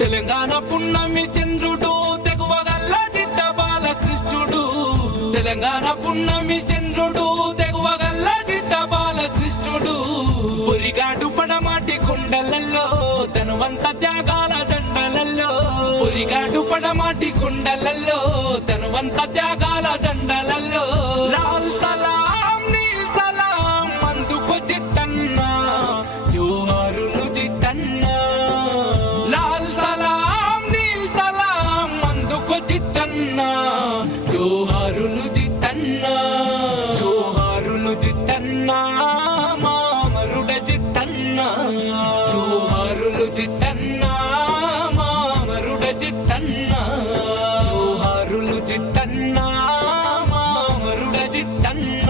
తెలంగాణ పుణ్యమి చంద్రుడు తెగువగల్ల చిట్ట బాలకృష్ణుడు. తెలంగాణ పున్నమి చంద్రుడు తెగువగల్ల చిట్ట బాలకృష్ణుడు. పొరిగాడు పడమాటి కుండలలో తనువంత త్యాగా పడమాటి కుండలల్లో తనువంత త్యాగాల దండలల్లో. లాల్ సలాం నీల్ సలాం అందుకు చిట్టన్న జోహారులు చిట్టన్న లాల్ సలాం నీల్ సలాం అందుకు చిట్టన్న జోహారులు చిట్టన్న జోహారులు చిట్టన్న మామరుడ చిట్టన్న జోహారులు చిట్టన్న dann